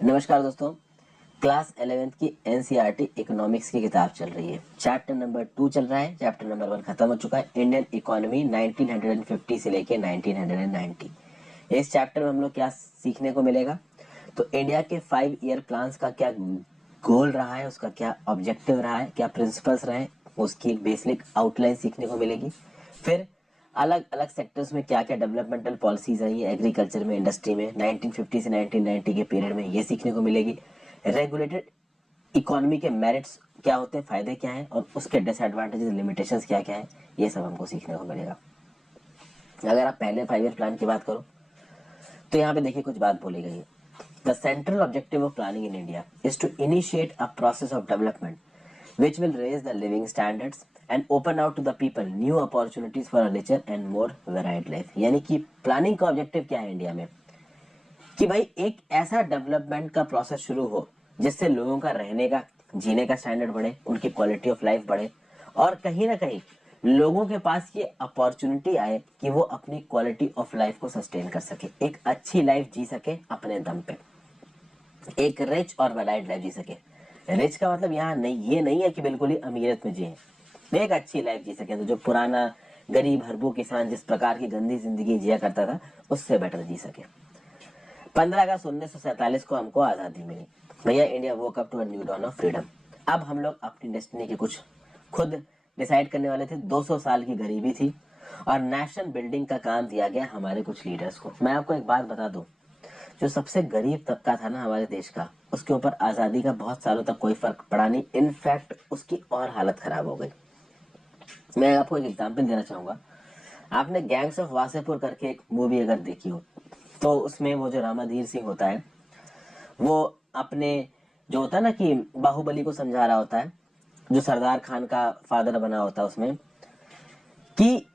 नमस्कार दोस्तों। Class 11th की एनसीईआरटी इकोनॉमिक्स की किताब चल रही है। चैप्टर नंबर 2 चल रहा है। चैप्टर नंबर 1 खत्म हो चुका है। इंडियन इकोनॉमी 1950 से लेके 1990। इस चैप्टर में हम लोग क्या सीखने को मिलेगा? तो इंडिया के 5 ईयर प्लान्स का क्या गोल रहा है, उसका क्या ऑब्जेक्टिव रहा है, क्या प्रिंसिपल्स रहे, उसकी एक बेसिक आउटलाइन सीखने को मिलेगी। फिर अलग अलग सेक्टर्स में क्या क्या डेवलपमेंटल पॉलिसीज रही है, एग्रीकल्चर में, इंडस्ट्री में 1950 से 1990 के पीरियड में, ये सीखने को मिलेगी। रेगुलेटेड इकोनॉमी के मेरिट्स क्या होते हैं, फायदे क्या हैं, और उसके डिसएडवांटेजेस, लिमिटेशंस क्या क्या है, ये सब हमको सीखने को मिलेगा। अगर आप पहले 5 ईयर प्लान की बात करो तो यहाँ पे देखिए कुछ बात बोली गई है। The central objective of planning in India is to initiate a process of development which will raise the living standards and open out to the people new opportunities for a richer and more varied life। यानी कि planning का objective क्या है India में कि भाई एक ऐसा डेवलपमेंट का प्रोसेस शुरू हो जिससे लोगों का रहने का, जीने का स्टैंडर्ड बढ़े, उनकी क्वालिटी ऑफ लाइफ बढ़े, और कहीं ना कहीं लोगों के पास ये अपॉर्चुनिटी आए कि वो अपनी क्वालिटी ऑफ लाइफ को सस्टेन कर सके, एक अच्छी लाइफ जी सके अपने दम पे, एक रिच और वेलाइड लाइफ जी सके। रिच का मतलब यहाँ नहीं, ये नहीं है कि बिल्कुल ही अमीरत में जिए, एक अच्छी लाइफ जी सके। तो जो पुराना गरीब हरबू किसान जिस प्रकार की गंदी जिंदगी जिया करता था, उससे बेटर जी सके। 15 अगस्त 1947 को हमको आजादी मिली। भैया India woke up to a new dawn of freedom. अब हम लोग अपनी डेस्टिनी के कुछ खुद डिसाइड करने वाले थे। 200 साल की गरीबी थी और नेशनल बिल्डिंग का काम दिया गया हमारे कुछ लीडर्स को। मैं आपको एक बात बता दूं, जो सबसे गरीब तबका था ना हमारे देश का, उसके ऊपर आजादी का बहुत सालों तक कोई फर्क पड़ा नहीं। इनफैक्ट उसकी और हालत खराब हो गई। मैं आपको एक एग्जांपल देना चाहूंगा। आपने गैंग्स ऑफ वासेपुर करके एक मूवी अगर देखी हो तो उसमें वो जो रामाधीर सिंह होता है, वो अपने जो होता है ना कि बाहुबली को समझा रहा होता है, जो सरदार खान का फादर बना होता है उसमें, कि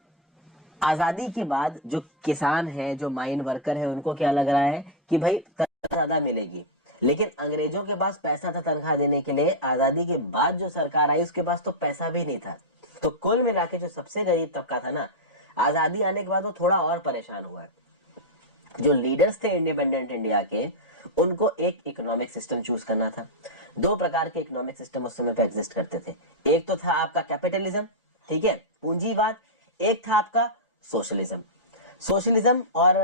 आजादी के बाद जो किसान है, जो माइन वर्कर है, उनको क्या लग रहा है कि भाई तनख्वाह ज्यादा मिलेगी, लेकिन अंग्रेजों के पास पैसा था तनख्वाह देने के लिए। आजादी के बाद जो सरकार आई उसके पास तो पैसा भी नहीं था। तो कुल मिला के जो सबसे गरीब तबका था ना, आजादी आने के बाद वो थोड़ा और परेशान हुआ है। जो लीडर्स थे इंडिपेंडेंट इंडिया के, उनको एक इकोनॉमिक सिस्टम चूज करना था। दो प्रकार के इकोनॉमिक सिस्टम उस समय पे एग्जिस्ट करते थे। एक तो था आपका कैपिटलिज्म, ठीक है, पूंजीवाद। एक था आपका सोशलिज्म। सोशलिज्म और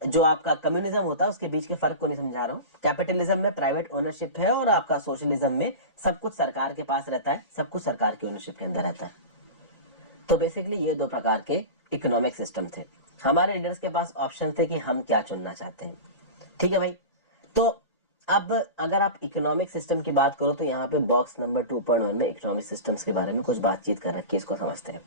जो आपका कम्युनिज्म होता है उसके बीच के फर्क को नहीं समझा रहा हूँ। कैपिटलिज्म में प्राइवेट ओनरशिप है और आपका सोशलिज्म में सब कुछ सरकार के पास रहता है, सब कुछ सरकार की ओनरशिप के अंदर रहता है। तो बेसिकली ये दो प्रकार के इकोनॉमिक सिस्टम थे। हमारे लीडर्स के पास ऑप्शन थे कि हम क्या चुनना चाहते हैं। ठीक है भाई। तो अब अगर आप इकोनॉमिक सिस्टम की बात करो तो यहाँ पे बॉक्स नंबर 2.1 में इकोनॉमिक सिस्टम्स के बारे में कुछ बातचीत कर रखी है, इसको समझते हैं।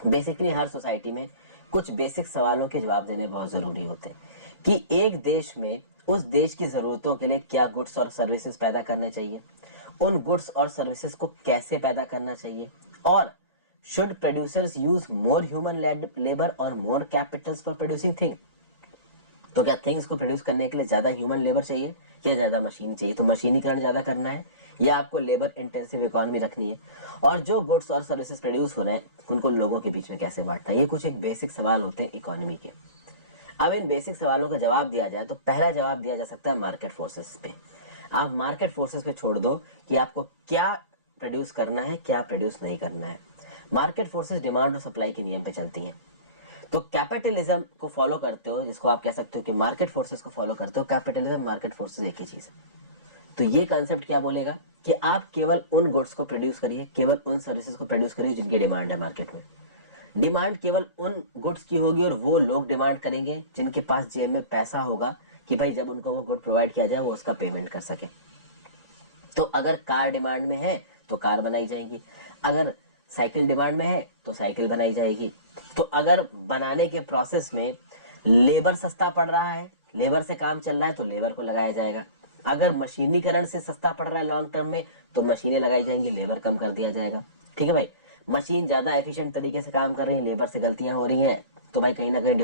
बेसिकली हर सोसाइटी में कुछ बेसिक सवालों के जवाब देने बहुत जरूरी होते हैं कि एक देश में उस देश की जरूरतों के लिए क्या गुड्स और सर्विसेज पैदा करने चाहिए, उन गुड्स और सर्विसेज को कैसे पैदा करना चाहिए, और should producers use more human labour और मोर कैपिटल्स फॉर प्रोड्यूसिंग थिंग। तो क्या थिंग्स को प्रोड्यूस करने के लिए ज्यादा ह्यूमन लेबर चाहिए या ज्यादा मशीन चाहिए? तो मशीनीकरण ज्यादा करना है या आपको लेबर इंटेंसिव इकोनॉमी रखनी है? और जो गुड्स और सर्विसेज प्रोड्यूस हो रहे हैं उनको लोगों के बीच में कैसे बांटना है? ये कुछ एक बेसिक सवाल होते हैं इकोनॉमी के। अब इन बेसिक सवालों का जवाब दिया जाए तो पहला जवाब दिया जा सकता है मार्केट फोर्सेस पे। आप मार्केट फोर्सेस पे छोड़ दो कि आपको क्या प्रोड्यूस करना है, क्या प्रोड्यूस नहीं करना है। मार्केट फोर्सेस डिमांड और सप्लाई के नियम पे चलती हैं। तो कैपिटलिज्म को फॉलो करते हो, जिसको आप कह सकते हो कि मार्केट फोर्सेस को फॉलो करते हो, कैपिटलिज्म मार्केट फोर्सेस एक ही चीज है। तो ये कॉन्सेप्ट क्या बोलेगा कि आप केवल उन गुड्स को प्रोड्यूस करिए, केवल उन सर्विसेज को प्रोड्यूस करिए जिनकी डिमांड है मार्केट में। डिमांड केवल उन गुड्स की होगी और वो लोग डिमांड करेंगे जिनके पास जेब में पैसा होगा कि भाई जब उनको वो गुड प्रोवाइड किया जाए वो उसका पेमेंट कर सके। तो अगर कार डिमांड में है तो कार बनाई जाएगी, अगर साइकिल डिमांड में है तो साइकिल बनाई जाएगी। तो अगर बनाने के प्रोसेस में लेबर सस्ता पड़ रहा है, लेबर से काम चल रहा है, तो लेबर को लगाया जाएगा। अगर मशीनीकरण से सस्ता पड़ रहा है लॉन्ग टर्म में तो मशीनें लगाई जाएंगी, लेबर कम कर दिया जाएगा। ठीक है भाई। मशीन ज्यादा एफिशिएंट तरीके से काम कर रही है, लेबर से गलतियां हो रही हैं, तो भाई कहीं ना कहीं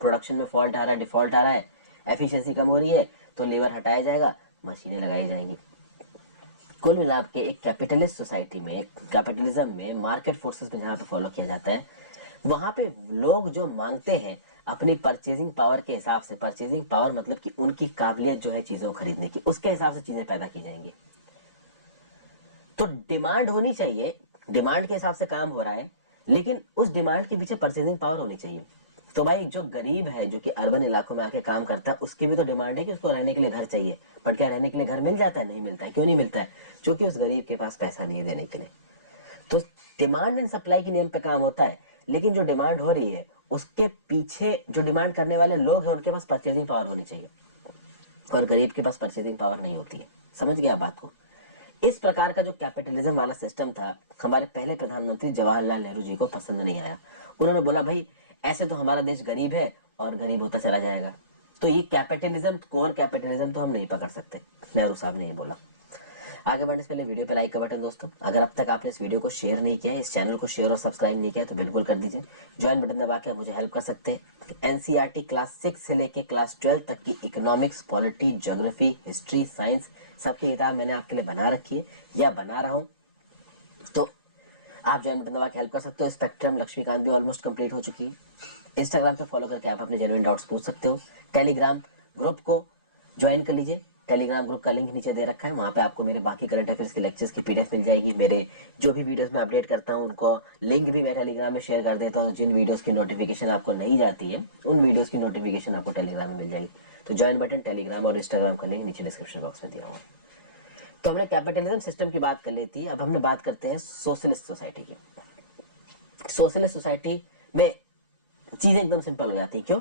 प्रोडक्शन में फॉल्ट आ रहा है, डिफॉल्ट आ रहा है, एफिशिएंसी कम हो रही है, तो लेबर हटाया जाएगा, मशीनें लगाई जाएंगी। कुल मिला के एक कैपिटलिस्ट सोसाइटी में, कैपिटलिज्म में, मार्केट फोर्सेस में जहां पे फॉलो किया जाता है, वहां पे लोग जो मांगते हैं अपनी परचेजिंग पावर के हिसाब से, परचेजिंग पावर मतलब कि उनकी काबिलियत जो है चीजों को खरीदने की, उसके हिसाब से चीजें पैदा की जाएंगी। तो डिमांड होनी चाहिए, डिमांड के हिसाब से काम हो रहा है, लेकिन उस डिमांड के पीछे परचेजिंग पावर होनी चाहिए। तो भाई जो गरीब है, जो कि अर्बन इलाकों में आके काम करता है, उसकी भी तो डिमांड है कि उसको रहने के लिए घर चाहिए। बट क्या रहने के लिए घर मिल जाता है? नहीं मिलता है। क्यों नहीं मिलता है? क्योंकि उस गरीब के पास पैसा नहीं है देने के लिए। तो डिमांड एंड सप्लाई के नियम पे काम होता है, लेकिन जो डिमांड हो रही है उसके पीछे जो डिमांड करने वाले लोग हैं उनके पास परचेजिंग पावर होनी चाहिए, और गरीब के पास परचेजिंग पावर नहीं होती है। समझ गया बात को? इस प्रकार का जो कैपिटलिज्म वाला सिस्टम था, हमारे पहले प्रधानमंत्री जवाहरलाल नेहरू जी को पसंद नहीं आया। उन्होंने बोला भाई ऐसे तो हमारा देश गरीब है और गरीब होता चला जाएगा, तो ये कैपिटलिज्म, कोर कैपिटलिज्म तो हम नहीं पकड़ सकते। नेहरू साहब ने ये बोला। आगे बढ़ने से पहले वीडियो पे लाइक का बटन दोस्तों, अगर अब तक आपने इस वीडियो को शेयर नहीं किया है, इस चैनल को शेयर और सब्सक्राइब नहीं किया तो बिल्कुल कर दीजिए। ज्वाइन बटन दबा के मुझे हेल्प कर सकते हैं। एनसीईआरटी क्लास 6 से लेके क्लास 12 तक की economics, polity, geography, history, science सबकी किताब मैंने आपके लिए बना रखी है या बना रहा हूँ, तो आप ज्वाइन बटन दबा के हेल्प कर सकते हो। स्पेक्ट्रम लक्ष्मीकांत भी ऑलमोस्ट कंप्लीट हो चुकी है। इंस्टाग्राम पे फॉलो करके आप अपने जेन्युइन डाउट्स पूछ सकते हो। टेलीग्राम ग्रुप को ज्वाइन कर लीजिए, टेलीग्राम ग्रुप का लिंक नीचे दे रखा है, वहां पे आपको मेरे बाकी करंट अफेयर्स के लेक्चर्स की पीडीएफ मिल जाएगी। मेरे जो भी वीडियोस में अपडेट करता हूँ उनको लिंक भी मैं टेलीग्राम में शेयर कर देता हूँ। जिन वीडियोस की नोटिफिकेशन आपको नहीं जाती है उन वीडियोस की नोटिफिकेशन आपको टेलीग्राम में मिल जाएगी। तो ज्वाइन बटन, टेलीग्राम और इंस्टाग्राम का लिंक नीचे डिस्क्रिप्शन बॉक्स में दिया हुआ। तो हमने कैपिटलिज्म सिस्टम की बात कर ली थी, अब हमने बात करते हैं सोशलिस्ट सोसाइटी की। सोशलिस्ट सोसाइटी में चीजें एकदम सिंपल हो जाती है। क्यों?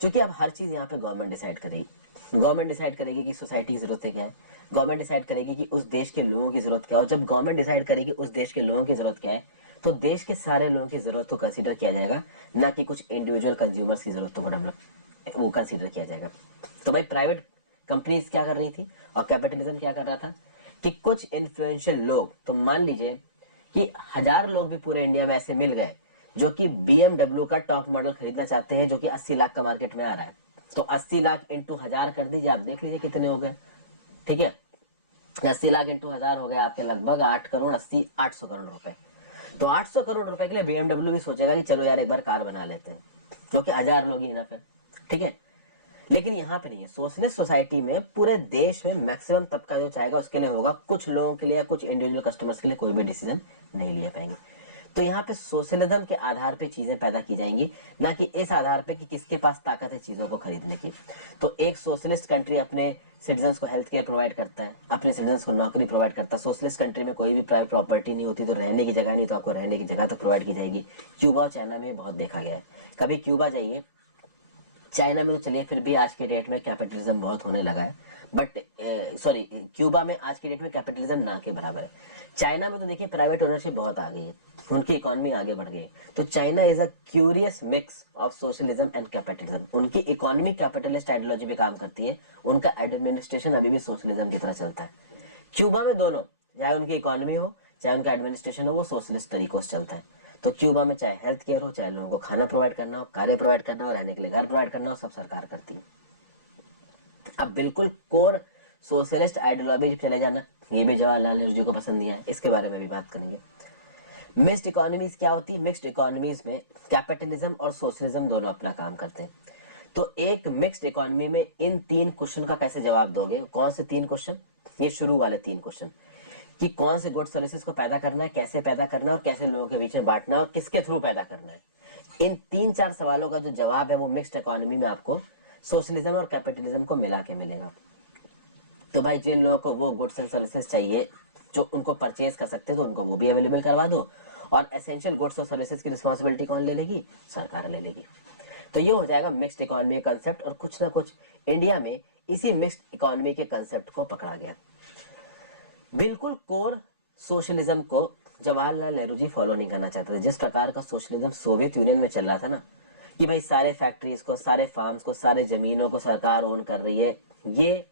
क्योंकि अब हर चीज यहाँ पे गवर्नमेंट डिसाइड करेगी। गवर्नमेंट डिसाइड करेगी कि सोसाइटी की जरूरतें क्या है, गवर्नमेंट डिसाइड करेगी कि उस देश के लोगों की जरूरत क्या है, और जब गवर्नमेंट डिसाइड करेगी उस देश के लोगों की जरूरत क्या है, तो देश के सारे लोगों की जरूरत को कंसीडर किया जाएगा, ना कि कुछ इंडिविजुअल कंज्यूमर्स की जरूरतों को डेवलप वो कंसीडर किया जाएगा। तो भाई प्राइवेट कंपनीज क्या कर रही थी और कैपिटलिज्म क्या कर रहा था कि कुछ इन्फ्लुएंशियल लोग, तो मान लीजिए कि 1000 लोग भी पूरे इंडिया में ऐसे मिल गए जो कि BMW का टॉप मॉडल खरीदना चाहते हैं, जो कि 80 लाख का मार्केट में आ रहा है, तो 80 लाख इंटू 1000 कर दीजिए, आप देख लीजिए कितने हो गए। ठीक है, 80 लाख इंटू 1000 हो गए आपके लगभग 8 करोड़ रुपए। तो 800 करोड़ रुपए के लिए BMW भी सोचेगा कि चलो यार एक बार कार बना लेते हैं, क्योंकि 1000 लोग ही ना फिर। ठीक है, लेकिन यहाँ पे नहीं है। सोशलिस्ट सोसाइटी में पूरे देश में मैक्सिमम तबका जो चाहेगा उसके लिए होगा, कुछ लोगों के लिए या कुछ इंडिविजुअल कस्टमर्स के लिए कोई भी डिसीजन नहीं ले पाएंगे। तो यहाँ पे सोशलिज्म के आधार पे चीजें पैदा की जाएंगी, ना कि इस आधार पे कि किसके पास ताकत है चीजों को खरीदने की। तो एक सोशलिस्ट कंट्री अपने सिटीजन्स को हेल्थ केयर प्रोवाइड करता है, अपने सिटीजन्स को नौकरी प्रोवाइड करता है। सोशलिस्ट कंट्री में कोई भी प्राइवेट प्रॉपर्टी नहीं होती, तो रहने की जगह नहीं, तो आपको रहने की जगह तो प्रोवाइड की जाएगी। क्यूबा और चाइना में बहुत देखा गया है। कभी क्यूबा जाइए, चाइना में तो चलिए फिर भी आज के डेट में कैपिटलिज्म बहुत होने लगा है, बट सॉरी क्यूबा में आज के डेट में कैपिटलिज्म ना के बराबर है। चाइना में तो देखिए प्राइवेट ओनरशिप बहुत आ गई है, उनकी इकोनॉमी आगे बढ़ गई है। तो China is a curious mix of socialism and capitalism. उनकी इकोनॉमी कैपिटलिस्ट आइडियोलॉजी पे काम करती है, उनका एडमिनिस्ट्रेशन अभी भी सोशलिज्म की तरह चलता है। क्यूबा में दोनों, चाहे उनकी इकोनॉमी हो चाहे उनका एडमिनिस्ट्रेशन हो, वो सोशलिस्ट तरीकों से चलता है। तो क्यूबा में चाहे हेल्थ केयर हो, चाहे लोगों को खाना प्रोवाइड करना हो, कार्य प्रोवाइड करना हो, रहने के लिए घर प्रोवाइड करना हो, सब सरकार करती है। अब बिल्कुल कोर सोशलिस्ट आइडियोलॉजी पे चले जाना, ये भी जवाहरलाल नेहरू जी को पसंद नहीं है, इसके बारे में भी बात करेंगे। मिक्स्ड इकोनॉमीज क्या होती है? मिक्स्ड इकोनॉमीज में कैपिटलिज्म और सोशलिज्म दोनों अपना काम करते हैं। तो एक मिक्स्ड इकोनॉमी में इन 3 क्वेश्चन का कैसे जवाब दोगे? कौन से 3 क्वेश्चन? ये शुरू वाले 3 क्वेश्चन कि कौन से गुड सर्विसेज को पैदा करना है, कैसे पैदा करना है और कैसे लोगों के बीच में बांटना है और किसके थ्रू पैदा करना है। इन 3-4 सवालों का जो जवाब है वो मिक्स्ड इकोनॉमी में आपको सोशलिज्म और कैपिटलिज्म को मिला के मिलेगा। तो भाई जिन लोगों को वो गुड्स एंड सर्विसेज चाहिए जो उनको परचेज कर सकते हैं, तो उनको वो भी अवेलेबल करवा दो, और एसेंशियल गुड्स और सर्विसेज की रिस्पॉन्सिबिलिटी कौन ले लेगी? सरकार ले लेगी। तो ये हो जाएगा मिक्स्ड इकोनॉमी का कंसेप्ट, और कुछ ना कुछ इंडिया में इसी मिक्स्ड इकोनॉमी के कंसेप्ट को पकड़ा गया। बिल्कुल कोर सोशलिज्म को जवाहरलाल नेहरू जी फॉलो नहीं करना चाहते थे। जिस प्रकार का सोशलिज्म सोवियत यूनियन में चल रहा था ना, कि भाई सारे फैक्ट्रीज को, सारे फार्म्स को, सारे जमीनों को सरकार ओन कर रही है, ये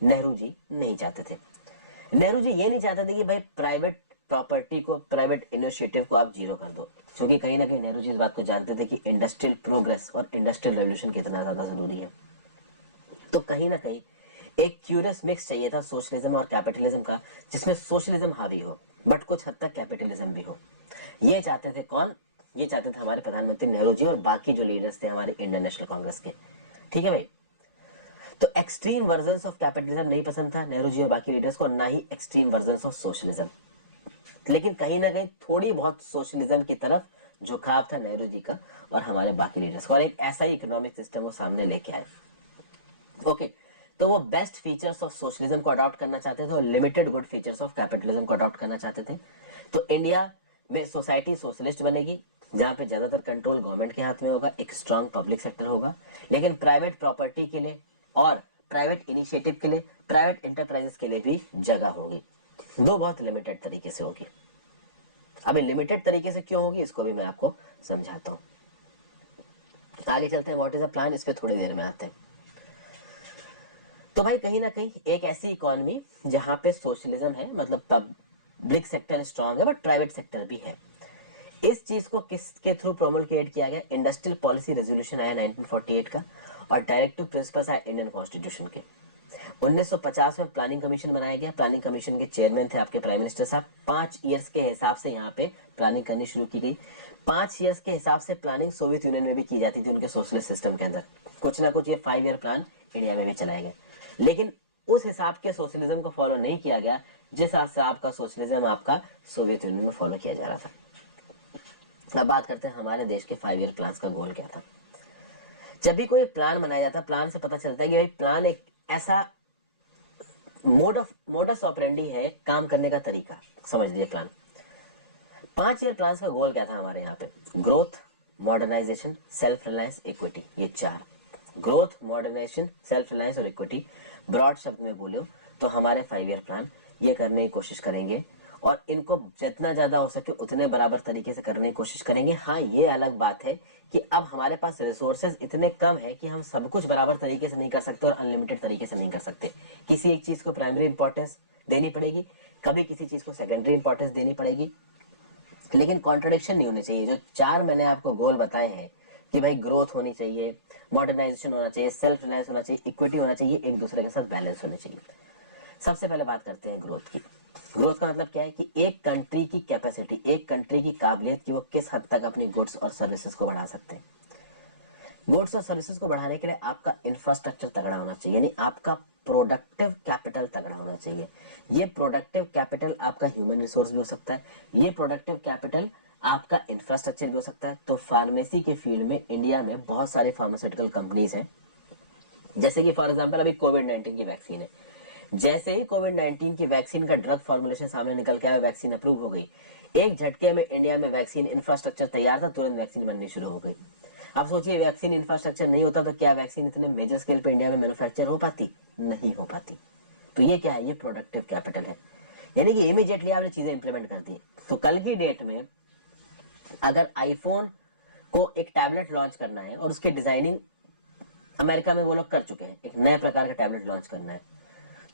नेहरू जी नहीं चाहते थे। नेहरू जी ये नहीं चाहते थे कि भाई प्राइवेट प्रॉपर्टी को, प्राइवेट इनिशिएटिव को आप जीरो कर दो, क्योंकि कहीं ना कहीं नेहरू जी इस बात को जानते थे कि इंडस्ट्रियल प्रोग्रेस और इंडस्ट्रियल रेवोल्यूशन कितना ज्यादा जरूरी है। तो कहीं ना कहीं एक क्यूरियस मिक्स चाहिए था सोशलिज्म और कैपिटलिज्म का, जिसमें सोशलिज्म हावी हो बट कुछ हद तक कैपिटलिज्म भी हो। ये चाहते थे कौन? ये चाहते थे हमारे प्रधानमंत्री नेहरू जी और बाकी जो लीडर्स थे हमारे इंडियन नेशनल कांग्रेस के। ठीक है भाई, तो एक्सट्रीम वर्जन ऑफ कैपिटलिज्म नहीं पसंद था नेहरू जी और बाकी लीडर्स को, ना ही एक्सट्रीम वर्जन ऑफ सोशलिज्म। लेकिन कहीं ना कहीं थोड़ी बहुत सोशलिज्म की तरफ झुकाव था नेहरू जी का और हमारे बाकी लीडर्स को, और एक ऐसा ही इकोनॉमिक सिस्टम वो सामने लेके आए। ओके, तो वो बेस्ट फीचर्स ऑफ सोशलिज्म को अडॉप्ट करना चाहते थे और limited good features of capitalism को अडॉप्ट करना चाहते थे। तो इंडिया में सोसाइटी सोशलिस्ट बनेगी, जहां पे ज्यादातर कंट्रोल गवर्नमेंट के हाथ में होगा, एक स्ट्रांग पब्लिक सेक्टर होगा, लेकिन प्राइवेट प्रॉपर्टी के लिए और प्राइवेट इनिशिएटिव के लिए, प्राइवेट इंटरप्राइजेस के लिए भी जगह होगी, दो बहुत लिमिटेड तरीके से होगी। अभी लिमिटेड तरीके से क्यों होगी इसको भी मैं आपको समझाता हूँ। आगे चलते हैं, व्हाट इज द प्लान, इस पे थोड़ी देर में आते हैं। तो भाई कहीं ना कहीं एक ऐसी इकोनॉमी जहां पे सोशलिज्म है, मतलब पब्लिक सेक्टर स्ट्रांग है बट प्राइवेट सेक्टर भी है, इस चीज को किसके थ्रू प्रोमोलकेट किया गया? इंडस्ट्रियल पॉलिसी रेजोल्यूशन आया 1948 का, और डायरेक्टिव प्रिंसिपल्स आया इंडियन कॉन्स्टिट्यूशन के। 1950 में प्लानिंग कमीशन बनाया गया, प्लानिंग कमीशन के चेयरमैन थे आपके प्राइम मिनिस्टर साहब। 5 ईयर्स के हिसाब से यहाँ पे प्लानिंग करनी शुरू की गई। 5 ईयर्स के हिसाब से प्लानिंग सोवियत यूनियन में भी की जाती थी उनके सोशलिस्ट सिस्टम के अंदर, कुछ ना कुछ ये 5 ईयर प्लान इंडिया में भी चलाया गया, लेकिन उस हिसाब के सोशलिज्म को फॉलो नहीं किया गया जिस हिसाब का सोशलिज्म आपका सोवियत यूनियन में फॉलो किया जा रहा था। अब बात करते हैं हमारे देश के 5 ईयर प्लान का गोल क्या था। जब भी कोई प्लान बनाया जाता है, प्लान से पता चलता है कि भाई प्लान एक ऐसा मोडस ऑपरेंडी है, काम करने का तरीका, समझ लीजिए प्लान। 5 ईयर प्लान का गोल क्या था हमारे यहाँ पे? Growth, modernisation, self reliance, equity, ये 4। ग्रोथ, मॉडर्नाइजेशन, सेल्फ रिलायंस और इक्विटी, ब्रॉड शब्द में बोलो तो हमारे 5 ईयर प्लान ये करने की कोशिश करेंगे, और इनको जितना ज्यादा हो सके उतने बराबर तरीके से करने की कोशिश करेंगे। हाँ, ये अलग बात है कि अब हमारे पास रिसोर्सेज इतने कम है कि हम सब कुछ बराबर तरीके से नहीं कर सकते और अनलिमिटेड तरीके से नहीं कर सकते। किसी एक चीज को प्राइमरी इंपॉर्टेंस देनी पड़ेगी, कभी किसी चीज को सेकेंडरी इंपॉर्टेंस देनी पड़ेगी, लेकिन कॉन्ट्रडिक्शन नहीं होनी चाहिए। जो 4 मैंने आपको गोल बताए हैं कि भाई ग्रोथ होनी चाहिए, मॉडर्नाइजेशन होना चाहिए, सेल्फ रिलायंस होना चाहिए, इक्विटी होना चाहिए, एक दूसरे के साथ बैलेंस होने चाहिए। सबसे पहले बात करते हैं ग्रोथ की। ग्रोथ का मतलब क्या है कि एक कंट्री की कैपेसिटी, एक कंट्री की काबिलियत कि वो किस हद तक अपनी गुड्स और सर्विसेज को बढ़ा सकते हैं। गुड्स और सर्विसेज को बढ़ाने के लिए आपका इंफ्रास्ट्रक्चर तगड़ा होना चाहिए, यानी आपका प्रोडक्टिव कैपिटल तगड़ा होना चाहिए। ये प्रोडक्टिव कैपिटल आपका ह्यूमन रिसोर्स भी हो सकता है, ये प्रोडक्टिव कैपिटल आपका इंफ्रास्ट्रक्चर भी हो सकता है। तो फार्मेसी के फील्ड में इंडिया में बहुत सारे फार्मास्यूटिकल कंपनीज हैं, जैसे कि फॉर एग्जाम्पल अभी कोविड-19 की वैक्सीन है। जैसे ही कोविड-19 की वैक्सीन का ड्रग फॉर्मुलेशन सामने निकल के आया, वैक्सीन अप्रूव हो गई, एक झटके में इंडिया में वैक्सीन इंफ्रास्ट्रक्चर तैयार था, तुरंत वैक्सीन बननी शुरू हो गई। अब सोचिए वैक्सीन इंफ्रास्ट्रक्चर नहीं होता तो क्या वैक्सीन इतने मेजर स्केल पे इंडिया में मैन्युफैक्चर हो पाती? नहीं हो पाती। तो ये क्या है? ये प्रोडक्टिव कैपिटल है, यानी कि इमीडिएटली आपने चीजें इंप्लीमेंट कर दी। तो कल की डेट में अगर आईफोन को एक टैबलेट लॉन्च करना है और उसके डिजाइनिंग अमेरिका में वो लोग कर चुके हैं, एक नए प्रकार का टैबलेट लॉन्च करना है,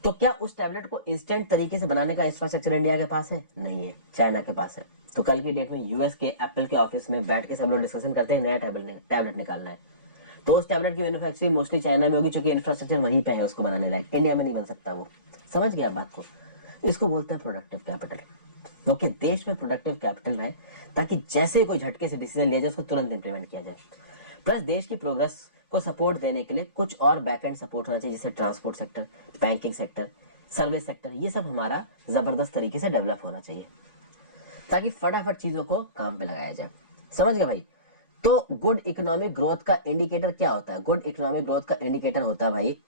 तो क्या उस टैबलेट को इंस्टेंट तरीके से बनाने का इंफ्रास्ट्रक्चर इंडिया के पास है? नहीं है, चाइना के पास है। तो कल की डेट में यूएस के एप्पल के ऑफिस में बैठ के सब लोग डिस्कशन करते हैं नया टैबलेट निकालना है, तो उस टैबलेट की मैन्युफैक्चरिंग मोस्टली चाइना में होगी, क्योंकि इंफ्रास्ट्रक्चर वहीं पे है उसको बनाने लायक, इंडिया में नहीं बन सकता वो। समझ गया बात को? इसको बोलते हैं प्रोडक्टिव कैपिटल। ओके, देश में प्रोडक्टिव कैपिटल है ताकि जैसे कोई झटके से डिसीजन लिया जाए उसको तुरंत इंप्लीमेंट किया जाए। प्लस देश की प्रोग्रेस को सपोर्ट देने के लिए कुछ और बैकएंड सपोर्ट होना चाहिए, जैसे transport sector, banking sector, service sector, ये सब हमारा जबरदस्त तरीके से डेवलप होना चाहिए ताकि फटाफट चीजों को काम पे लगाया जाए। समझ गए भाई? तो गुड इकोनॉमिक ग्रोथ का इंडिकेटर क्या होता है? गुड इकोनॉमिक ग्रोथ का इंडिकेटर होता है भाई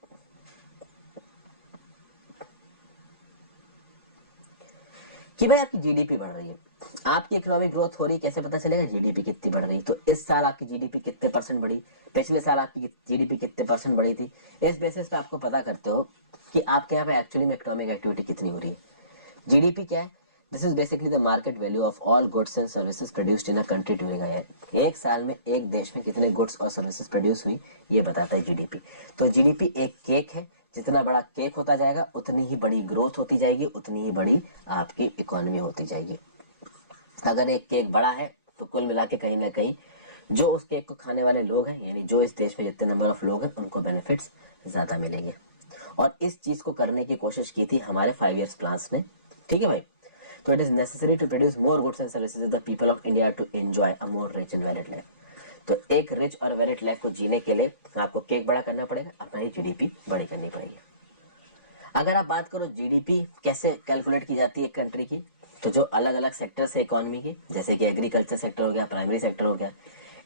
कि भाई आपकी जीडीपी बढ़ रही है, आपकी इकोनॉमिक ग्रोथ हो रही है। कैसे पता चलेगा? जीडीपी कितनी बढ़ रही है। तो इस साल आपकी जीडीपी कितने परसेंट बढ़ी, पिछले साल आपकी जीडीपी कितने परसेंट बढ़ी थी, इस बेसिस पे आपको पता करते हो कि आपके यहाँ पे एक्चुअली में इकोनॉमिक एक्टिविटी कितनी हो रही है। जीडीपी क्या है? This is basically the market value of all goods and services produced in a country during a year. एक साल में एक देश में कितने गुड्स और सर्विसेज प्रोड्यूस हुई, ये बताता है जीडीपी। तो जीडीपी एक केक है, जितना बड़ा केक होता जाएगा उतनी ही बड़ी ग्रोथ होती जाएगी, उतनी ही बड़ी आपकी इकोनॉमी होती जाएगी। अगर एक केक बड़ा है तो कुल मिला के कहीं ना कहीं जो उस केक को खाने वाले लोग हैं, यानी जो इस देश में जितने नंबर ऑफ लोग हैं, उनको बेनिफिट्स ज्यादा मिलेंगे। और इस चीज को करने की कोशिश की थी हमारे 5 ईयर्स प्लान्स ने। ठीक है भाई? तो it is necessary to produce more goods and services the people of India to enjoy a more rich and varied life. तो एक रिच और वेरिड लाइफ को जीने के लिए आपको केक बड़ा करना पड़ेगा, अपना ही जीडीपी बड़ी करनी पड़ेगी। अगर आप बात करो जीडीपी कैसे कैलकुलेट की जाती है एक कंट्री की, तो जो अलग अलग सेक्टर है इकोनॉमी के, जैसे कि एग्रीकल्चर सेक्टर हो गया, प्राइमरी सेक्टर हो गया,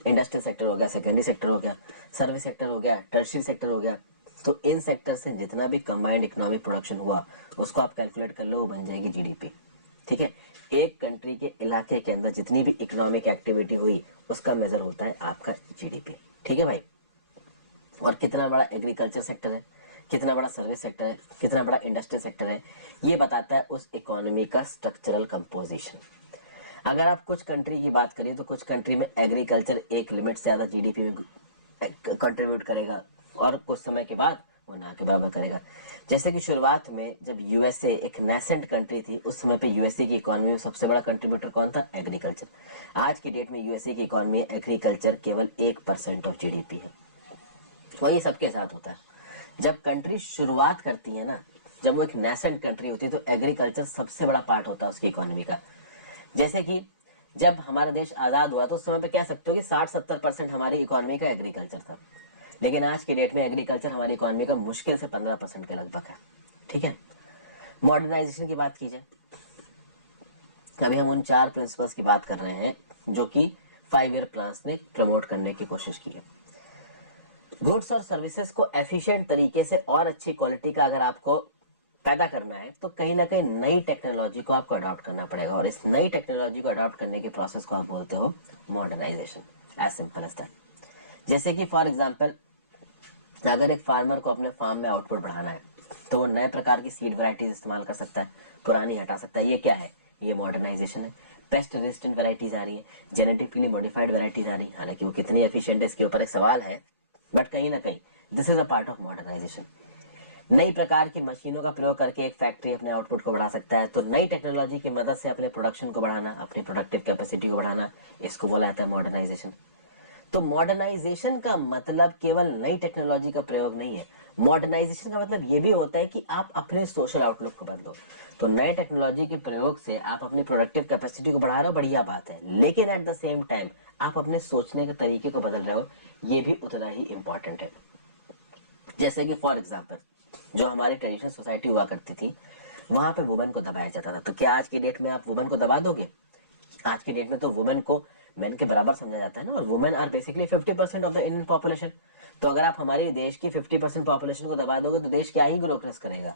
इंडस्ट्रियल सेक्टर हो गया, सेकेंडरी सेक्टर हो गया, सर्विस सेक्टर हो गया, टर्शियरी सेक्टर हो गया, तो इन सेक्टर से जितना भी कंबाइंड इकोनॉमिक प्रोडक्शन हुआ उसको आप कैलकुलेट कर लो, वो बन जाएगी जीडीपी। ठीक है, एक कंट्री के इलाके के अंदर जितनी भी इकोनॉमिक एक्टिविटी हुई उसका मेजर होता है आपका जीडीपी। ठीक है भाई, और कितना बड़ा एग्रीकल्चर सेक्टर है, कितना बड़ा सर्विस सेक्टर है, कितना बड़ा इंडस्ट्रियल सेक्टर है, ये बताता है उस इकोनॉमी का स्ट्रक्चरल कंपोजिशन। अगर आप कुछ कंट्री की बात करिए तो कुछ कंट्री में एग्रीकल्चर एक लिमिट से ज्यादा जीडीपी में कंट्रीब्यूट करेगा और कुछ समय के बाद वो ना के बराबर करेगा। जैसे कि शुरुआत में जब यूएसए एक नेसेंट कंट्री थी, उस समय पे यूएसए की इकोनॉमी में सबसे बड़ा कंट्रीब्यूटर कौन था? एग्रीकल्चर। आज की डेट में यूएसए की इकोनॉमी एग्रीकल्चर केवल 1% ऑफ जीडीपी है। वही सबके साथ होता है, जब कंट्री शुरुआत करती है ना, जब वो एक नेसेंट कंट्री होती है तो एग्रीकल्चर सबसे बड़ा पार्ट होता है उसकी इकोनॉमी का। जैसे कि जब हमारा देश आजाद हुआ तो उस समय पे कह सकते हो कि 60-70% हमारी इकोनॉमी का एग्रीकल्चर था, लेकिन आज की डेट में एग्रीकल्चर हमारी इकोनॉमी का मुश्किल से 15% के लगभग है। ठीक है, मॉडर्नाइजेशन की बात की जाए, अभी हम उन 4 प्रिंसिपल्स की बात कर रहे हैं जो कि 5 ईयर प्लान्स ने प्रमोट करने की कोशिश की है। गुड्स और सर्विसेज को एफिशिएंट तरीके से और अच्छी क्वालिटी का अगर आपको पैदा करना है तो कहीं ना कहीं नई टेक्नोलॉजी को आपको अडॉप्ट करना पड़ेगा, और इस नई टेक्नोलॉजी को अडॉप्ट करने की प्रोसेस को आप बोलते हो modernisation. As simple as that. जैसे कि फॉर एग्जांपल, अगर एक फार्मर को अपने फार्म में आउटपुट बढ़ाना है तो वो नए प्रकार की सीड वैरायटीज इस्तेमाल कर सकता है, पुरानी हटा सकता है। ये क्या है? ये मॉडर्नाइजेशन है। पेस्ट रेजिस्टेंट वैरायटीज आ रही है, जेनेटिकली मॉडिफाइड वैरायटीज आ रही है, हालांकि वो कितनी एफिशिएंट है इसके ऊपर एक सवाल है, बट कहीं ना कहीं this is a part of modernisation. नई प्रकार की मशीनों का प्रयोग करके एक फैक्ट्री अपने आउटपुट को बढ़ा सकता है, तो नई टेक्नोलॉजी की मदद से अपने प्रोडक्शन को बढ़ाना, अपनी प्रोडक्टिव कैपेसिटी को बढ़ाना, इसको बोला जाता है मॉडर्नाइजेशन। तो मॉडर्नाइजेशन का मतलब केवल नई टेक्नोलॉजी का प्रयोग नहीं है। मॉडर्नाइजेशन का मतलब ये भी होता है कि आप अपने सोशल आउटलुक को बदलो। तो नए टेक्नोलॉजी के प्रयोग से आप अपनी प्रोडक्टिव कैपेसिटी को बढ़ा रहे हो, बढ़िया बात है, लेकिन एट द सेम टाइम आप अपने सोचने के तरीके को बदल रहे हो, ये भी उतना ही इंपॉर्टेंट है। जैसे कि फॉर एग्जाम्पल, जो हमारी ट्रेडिशनल सोसाइटी हुआ करती थी वहां पे वुमेन को दबाया जाता था, तो क्या आज की डेट में आप वुमेन को दबा दोगे? आज की डेट में तो वुमेन को मेन के बराबर समझा जाता है ना, और women are basically 50% of the Indian population. तो अगर आप हमारे देश की 50% पॉपुलेशन को दबा दोगे तो देश क्या ही प्रोग्रेस करेगा?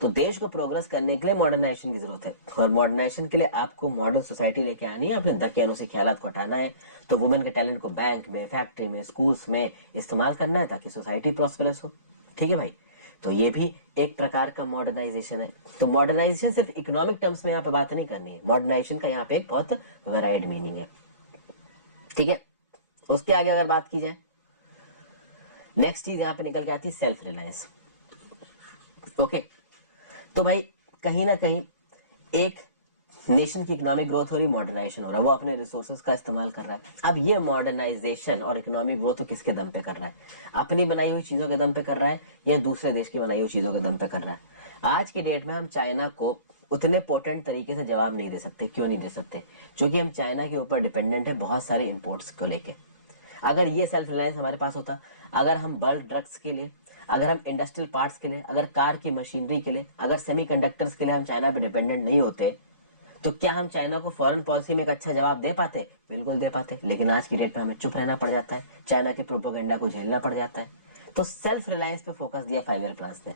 तो देश को प्रोग्रेस करने के लिए मॉडर्नाइजेशन की जरूरत है, और मॉडर्नाइजेशन के लिए आपको मॉडर्न सोसाइटी लेके आनी है, अपने दकियानूसी ख्यालात को हटाना है। तो वुमेन के टैलेंट को बैंक में, फैक्ट्री में, स्कूल्स में इस्तेमाल करना है ताकि सोसाइटी प्रॉस्परस हो। ठीक है भाई, तो ये भी एक प्रकार का मॉडर्नाइजेशन है। तो मॉडर्नाइजेशन सिर्फ इकोनॉमिक टर्म्स में यहाँ पे बात नहीं करनी है, मॉडर्नाइजेशन का यहाँ पे एक बहुत वेराइड मीनिंग है। ठीक है, उसके आगे अगर बात की जाए, नेक्स्ट चीज यहाँ पे निकल के आती है सेल्फ रिलायंस। ओके, तो भाई कहीं ना कहीं एक नेशन की इकोनॉमिक ग्रोथ हो रही, मॉडर्नाइजेशन हो रहा है, वो अपने रिसोर्सेज का इस्तेमाल कर रहा है। अब ये मॉडर्नाइजेशन और इकोनॉमिक ग्रोथ किसके दम पे कर रहा है? अपनी बनाई हुई चीजों के दम पे कर रहा है या दूसरे देश की बनाई हुई चीजों के दम पे कर रहा है? आज की डेट में हम चाइना को उतने पोटेंट तरीके से जवाब नहीं दे सकते। क्यों नहीं दे सकते? क्योंकि हम चाइना के ऊपर डिपेंडेंट है बहुत सारे इंपोर्ट्स को लेके। अगर ये सेल्फ रिलायंस हमारे पास होता, अगर हम बल्क ड्रग्स के लिए, अगर हम इंडस्ट्रियल पार्ट्स के लिए, अगर कार की मशीनरी के लिए, अगर सेमीकंडक्टर्स के लिए हम चाइना पे डिपेंडेंट नहीं होते, तो क्या हम चाइना को फॉरेन पॉलिसी में एक अच्छा जवाब दे पाते? बिल्कुल दे पाते, लेकिन आज की डेट में हमें चुप रहना पड़ जाता है, चाइना के प्रोपोगेंडा को झेलना पड़ जाता है। तो सेल्फ रिलायंस पे फोकस दिया 5 ईयर प्लान ने।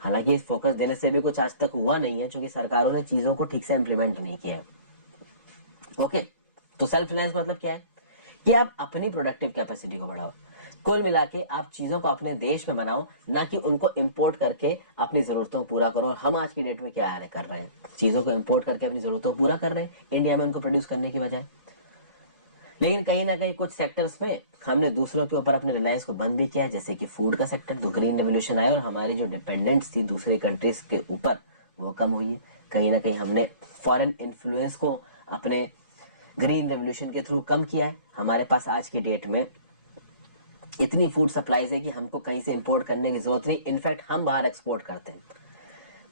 हालांकि इस फोकस देने से भी कुछ आज तक हुआ नहीं है, क्योंकि सरकारों ने चीजों को ठीक से इंप्लीमेंट नहीं किया है। ओके, तो सेल्फ रिलायंस मतलब क्या है? कि आप अपनी प्रोडक्टिव कैपेसिटी को बढ़ाओ। कुल मिला के आप चीजों को अपने देश में बनाओ, ना कि उनको इंपोर्ट करके अपनी जरूरतों को पूरा करो। और हम आज की डेट में क्या कर रहे हैं? चीजों को इंपोर्ट करके अपनी जरूरतों को पूरा कर रहे हैं इंडिया में उनको प्रोड्यूस करने की बजाय। लेकिन कहीं ना कहीं कुछ सेक्टर्स में हमने दूसरों के ऊपर अपने रिलायंस को बंद भी किया है, जैसे कि फूड का सेक्टर। तो ग्रीन रेवोल्यूशन आया और हमारी जो डिपेंडेंस थी दूसरे कंट्रीज के ऊपर वो कम हुई है। कहीं ना कहीं हमने फॉरेन इन्फ्लुएंस को अपने ग्रीन रेवोल्यूशन के थ्रू कम किया है। हमारे पास आज के डेट में इतनी फूड सप्लाईज है कि हमको कहीं से इंपोर्ट करने की जरूरत नहीं, इनफैक्ट हम बाहर एक्सपोर्ट करते हैं।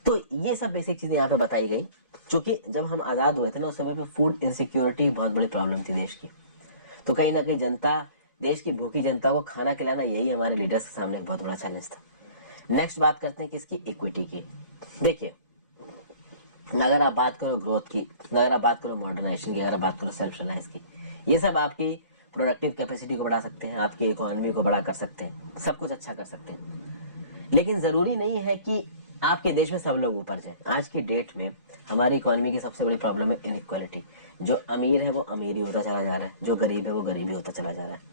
तो ये सब बेसिक चीजें यहाँ पे बताई गई, क्योंकि जब हम आजाद हुए थे ना उस समय पे फूड इनसिक्योरिटी बहुत बड़ी प्रॉब्लम थी देश की। तो कहीं ना कहीं जनता, देश की भूखी जनता को खाना खिलाना, यही हमारे लीडर्स के सामने एक बहुत बड़ा चैलेंज था। नेक्स्ट बात करते हैं किसकी, इक्विटी की। देखिए, अगर आप बात करो ग्रोथ की, अगर आप बात करो मॉडर्नाइजेशन की, अगर आप बात करो सेल्फ रिलायंस की, ये सब आपकी प्रोडक्टिव कैपेसिटी को बढ़ा सकते हैं, आपकी इकोनॉमी को बड़ा कर सकते हैं, सब कुछ अच्छा कर सकते हैं। लेकिन जरूरी नहीं है कि आपके देश में सब लोग ऊपर जाए। आज की डेट में हमारी इकोनॉमी की सबसे बड़ी प्रॉब्लम है इनइक्वालिटी। जो अमीर है वो अमीर ही होता चला जा रहा है, जो गरीब है वो गरीब ही होता चला जा रहा है।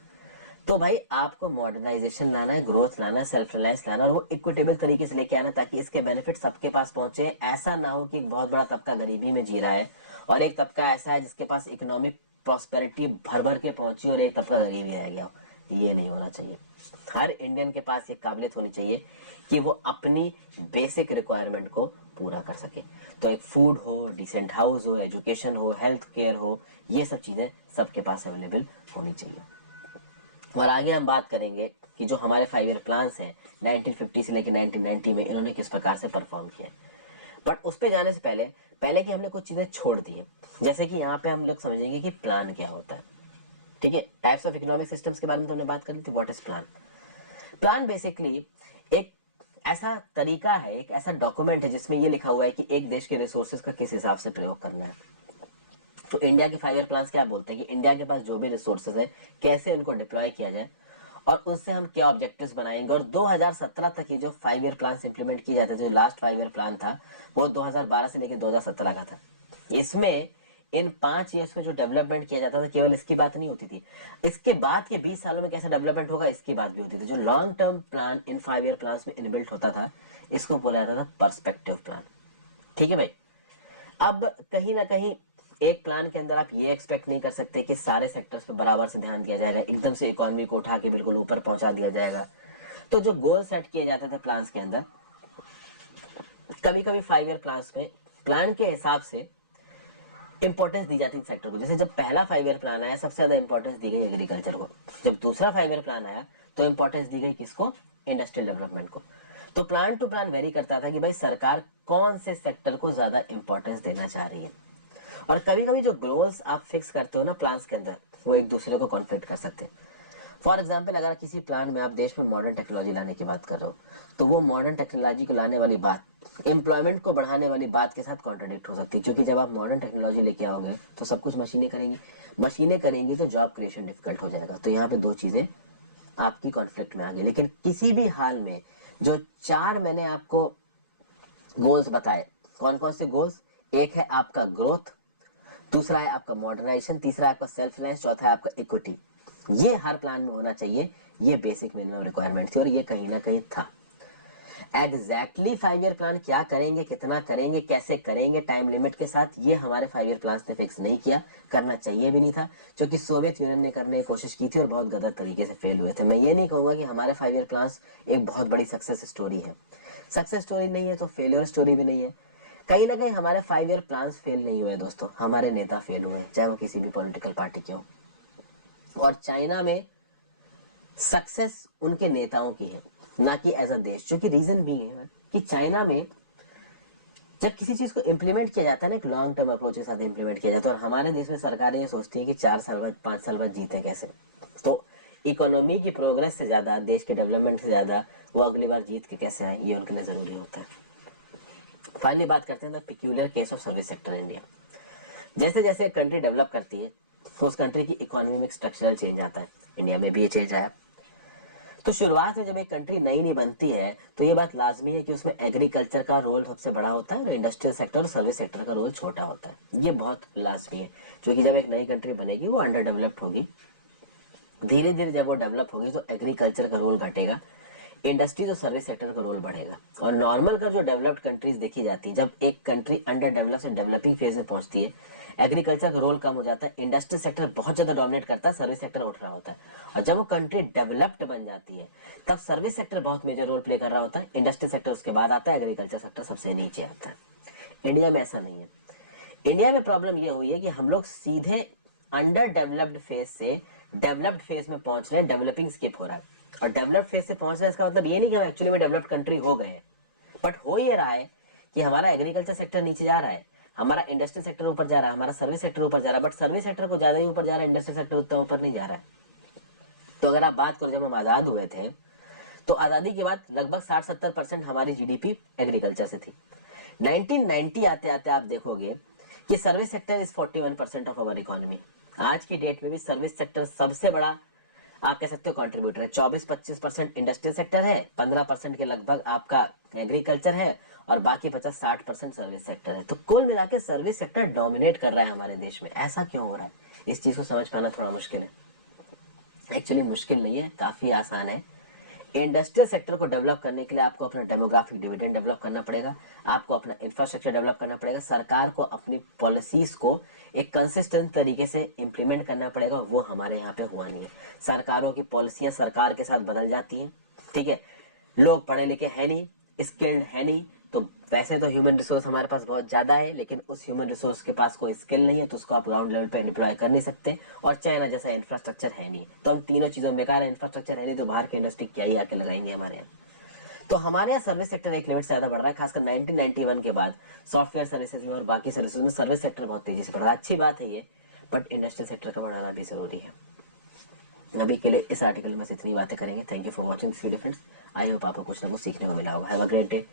तो भाई आपको मॉडर्नाइजेशन लाना है, ग्रोथ लाना है, सेल्फ रिलायंस लाना है, और वो इक्विटेबल तरीके से लेके आना, ताकि इसके बेनिफिट सबके पास पहुंचे। ऐसा ना हो कि एक बहुत बड़ा तबका गरीबी में जी रहा है और एक तबका ऐसा है जिसके पास इकोनॉमिक प्रॉस्पेरिटी भर भर के पहुंची और एक तबका गरीब ही रह गया हो। ये नहीं होना चाहिए। हर इंडियन के पास ये काबिलियत होनी चाहिए कि वो अपनी बेसिक रिक्वायरमेंट को पूरा कर सके। तो एक फूड हो, डिसेंट हाउस हो, एजुकेशन हो, हेल्थ केयर हो, ये सब चीजें सबके पास अवेलेबल होनी चाहिए। और आगे हम बात करेंगे कि जो हमारे 5 ईयर प्लान्स हैं 1950 से लेकर 1990 में, इन्होंने किस प्रकार से परफॉर्म किया है। बट उस पे जाने से पहले पहले कि हमने कुछ चीजें छोड़ दी है। जैसे कि यहाँ पे हम लोग समझेंगे कि प्लान क्या होता है। ठीक है, टाइप्स ऑफ इकोनॉमिक सिस्टम्स के बारे में तो हमने बात कर ली थी। What is plan? Plan basically एक ऐसा तरीका है, एक ऐसा डॉक्यूमेंट है जिसमें ये लिखा हुआ है कि एक देश के रिसोर्सेज का किस हिसाब से प्रयोग करना है। तो इंडिया के 5 ईयर प्लान क्या बोलते हैं कि इंडिया के पास जो भी रिसोर्सेज है कैसे उनको डिप्लॉय किया जाए और उससे हम क्या ऑब्जेक्टिव्स बनाएंगे। और 2017 तक ये जो 5 ईयर प्लान इंप्लीमेंट किए जाते थे, जो लास्ट 5 ईयर प्लान था वो 2012 से लेकर 2017 का था। इसमें इन 5 ईयर्स में जो डेवलपमेंट किया जाता था केवल इसकी बात नहीं होती थी, इसके बाद के 20 सालों में कैसा डेवलपमेंट होगा इसकी बात भी होती थी। जो long term plan in 5 year plan में इनबिल्ट होता था, इसको बोला जाता था पर्सपेक्टिव प्लान। ठीक है भाई। अब कहीं ना कहीं एक प्लान के अंदर आप ये एक्सपेक्ट नहीं कर सकते कि सारे सेक्टर्स पे बराबर से ध्यान दिया जाएगा, एकदम से इकोनॉमी को उठा के बिल्कुल ऊपर पहुंचा दिया जाएगा। तो जो गोल सेट किए जाते थे प्लान्स के अंदर, कभी कभी 5 ईयर प्लान्स में प्लान के हिसाब से इंपॉर्टेंस दी जाती है सेक्टर को। जैसे जब पहला 5 ईयर प्लान आया सबसे ज्यादा इंपॉर्टेंस दी गई एग्रीकल्चर को। जब दूसरा 5 ईयर प्लान आया तो इंपॉर्टेंस दी गई किसको? इंडस्ट्रियल डेवलपमेंट को। तो प्लान टू प्लान वेरी करता था कि भाई सरकार कौन से सेक्टर को ज्यादा इंपॉर्टेंस देना चाह रही है। और कभी कभी जो गोल्स आप फिक्स करते हो ना प्लान्स के अंदर, वो एक दूसरे को कॉन्फ्लिक्ट कर सकते हैं। फॉर एग्जाम्पल, अगर किसी प्लान में आप देश में मॉडर्न टेक्नोलॉजी लाने की बात कर रहे हो, तो वो मॉडर्न टेक्नोलॉजी को लाने वाली बात एम्प्लॉयमेंट को बढ़ाने वाली बात के साथ कॉन्ट्रडिक्ट हो सकती है। क्योंकि जब आप मॉडर्न टेक्नोलॉजी लेके आओगे तो सब कुछ मशीनें करेंगी, मशीनें करेंगी तो जॉब क्रिएशन डिफिकल्ट हो जाएगा। तो यहाँ पे दो चीजें आपकी कॉन्फ्लिक्ट में आ गई। लेकिन किसी भी हाल में जो 4 मैंने आपको गोल्स बताए, कौन कौन से गोल्स? एक है आपका ग्रोथ, दूसरा है आपका मॉडर्नाइजेशन, तीसरा है आपका सेल्फ रिलायंस, चौथा है आपका इक्विटी। ये हर प्लान में होना चाहिए। ये बेसिक मिनिमम रिक्वायरमेंट थी और ये कहीं ना कहीं था। एग्जैक्टली 5 ईयर प्लान क्या करेंगे, कितना करेंगे, कैसे करेंगे, टाइम लिमिट के साथ, ये हमारे 5 ईयर प्लान ने फिक्स नहीं किया, करना चाहिए भी नहीं था। क्योंकि सोवियत यूनियन ने करने की कोशिश की थी और बहुत गलत तरीके से फेल हुए थे। मैं ये नहीं कहूंगा कि हमारे 5 ईयर प्लान एक बहुत बड़ी सक्सेस स्टोरी है। सक्सेस स्टोरी नहीं है तो फेलियर स्टोरी भी नहीं है। कहीं ना कहीं हमारे 5 ईयर प्लान फेल नहीं हुए दोस्तों, हमारे नेता फेल हुए, चाहे वो किसी भी पॉलिटिकल पार्टी के हो। और चाइना में सक्सेस उनके नेताओं की है, ना कि एज अ देश। जो कि रीजन भी है कि चाइना में जब किसी चीज को इम्प्लीमेंट किया जाता है ना, एक लॉन्ग टर्म अप्रोच के साथ इम्प्लीमेंट किया जाता है। और हमारे देश में सरकारें ये सोचती है कि 4 साल बाद 5 साल बाद जीते कैसे। तो इकोनॉमी की प्रोग्रेस से ज्यादा, देश के डेवलपमेंट से ज्यादा वो अगली बार जीत के कैसे आए, ये उनके लिए जरूरी होता है। फाइनली बात करते हैं the peculiar case of service sector India. जैसे जैसे कंट्री डेवलप करती है तो उस कंट्री की इकोनॉमी में स्ट्रक्चरल चेंज आता है। इंडिया में भी ये चेंज आया। तो शुरुआत में जब एक कंट्री नई नहीं बनती है तो ये बात लाजमी है कि उसमें एग्रीकल्चर का रोल सबसे बड़ा होता है और इंडस्ट्रियल सेक्टर और सर्विस सेक्टर का रोल छोटा होता है। ये बहुत लाजमी है, क्योंकि जब एक नई कंट्री बनेगी वो अंडर डेवलप्ड होगी। धीरे धीरे जब वो डेवलप होगी तो एग्रीकल्चर का रोल घटेगा, इंडस्ट्रीज और सर्विस सेक्टर का रोल बढ़ेगा। और नॉर्मल कर जो डेवलप्ड कंट्रीज देखी जाती है, जब एक कंट्री अंडर डेवलप से डेवलपिंग फेज में पहुंचती है, एग्रीकल्चर का रोल कम हो जाता है, इंडस्ट्रियल सेक्टर बहुत ज्यादा डोमिनेट करता है, सर्विस सेक्टर उठ रहा होता है। और जब वो कंट्री डेवलप्ड बन जाती है तब सर्विस सेक्टर बहुत मेजर रोल प्ले कर रहा होता है, इंडस्ट्रियल सेक्टर उसके बाद आता है, एग्रीकल्चर सेक्टर सबसे नीचे आता है। इंडिया में ऐसा नहीं है। इंडिया में प्रॉब्लम ये हुई है कि हम लोग सीधे अंडर डेवलप्ड फेज से डेवलप्ड फेज में पहुंच रहे हैं, डेवलपिंग स्किप हो रहा है। और डेवलप्ड फेज से पहुंच रहे हैं इसका मतलब ये नहीं कि हम एक्चुअली में डेवलप्ड कंट्री हो गए, बट हो ये रहा है कि हमारा एग्रीकल्चर सेक्टर नीचे जा रहा है, हमारा इंडस्ट्रियल सेक्टर ऊपर जा रहा है, हमारा सर्विस सेक्टर ऊपर जा रहा है, बट सर्विस सेक्टर को ज्यादा ही ऊपर जा रहा है, इंडस्ट्रियल सेक्टर उतना ऊपर नहीं जा रहा है। तो अगर आप बात करो जब हम आजाद हुए थे तो आजादी के बाद लगभग 60-70% हमारी जीडीपी एग्रीकल्चर से थी। 1990 आते आते आप देखोगे कि service sector is 41% of our economy. आज की डेट में भी सर्विस सेक्टर सबसे बड़ा आप कह सकते हो कंट्रीब्यूटर है। 24-25% इंडस्ट्रियल सेक्टर है, 15% के लगभग आपका एग्रीकल्चर है और बाकी 50-60% सर्विस सेक्टर है। तो कुल मिला के सर्विस सेक्टर डोमिनेट कर रहा है हमारे देश में। ऐसा क्यों हो रहा है, इस चीज को समझ पाना थोड़ा मुश्किल है। एक्चुअली मुश्किल नहीं है, काफी आसान है। इंडस्ट्रियल सेक्टर को डेवलप करने के लिए आपको अपना डेमोग्राफिक डिविडेंड डेवलप करना पड़ेगा, आपको अपना इंफ्रास्ट्रक्चर डेवलप करना पड़ेगा, सरकार को अपनी पॉलिसीज को एक कंसिस्टेंट तरीके से इंप्लीमेंट करना पड़ेगा। वो हमारे यहाँ पे हुआ नहीं है। सरकारों की पॉलिसियां सरकार के साथ बदल जाती हैं, ठीक है। लोग पढ़े लिखे है नहीं, स्किल्ड है नहीं, तो वैसे तो ह्यूमन रिसोर्स हमारे पास बहुत ज्यादा है, लेकिन उस ह्यूमन रिसोर्स के पास कोई स्किल नहीं है, तो उसको आप ग्राउंड लेवल पे एम्प्लॉय कर नहीं सकते। और चाइना जैसा इंफ्रास्ट्रक्चर है नहीं, तो हम तीनों चीजों में बेकार है। इंफ्रास्ट्रक्चर है नहीं तो बाहर की इंडस्ट्री क्या ही आके लगाएंगे हमारे यहाँ। तो हमारे यहाँ सर्विस सेक्टर एक लिमिट से ज्यादा बढ़ रहा है, खासकर 1991 के बाद सॉफ्टवेयर सर्विसेज में और बाकी सर्विसेज में सर्विस सेक्टर बहुत तेजी से बढ़ रहा है। अच्छी बात है ये, बट इंडस्ट्रियल सेक्टर का बढ़ाना भी जरूरी है। अभी के लिए इस आर्टिकल में इतनी बातें करेंगे। Thank you for watching this video friends. I hope आपको कुछ ना कुछ सीखने को मिला होगा। Have a great day.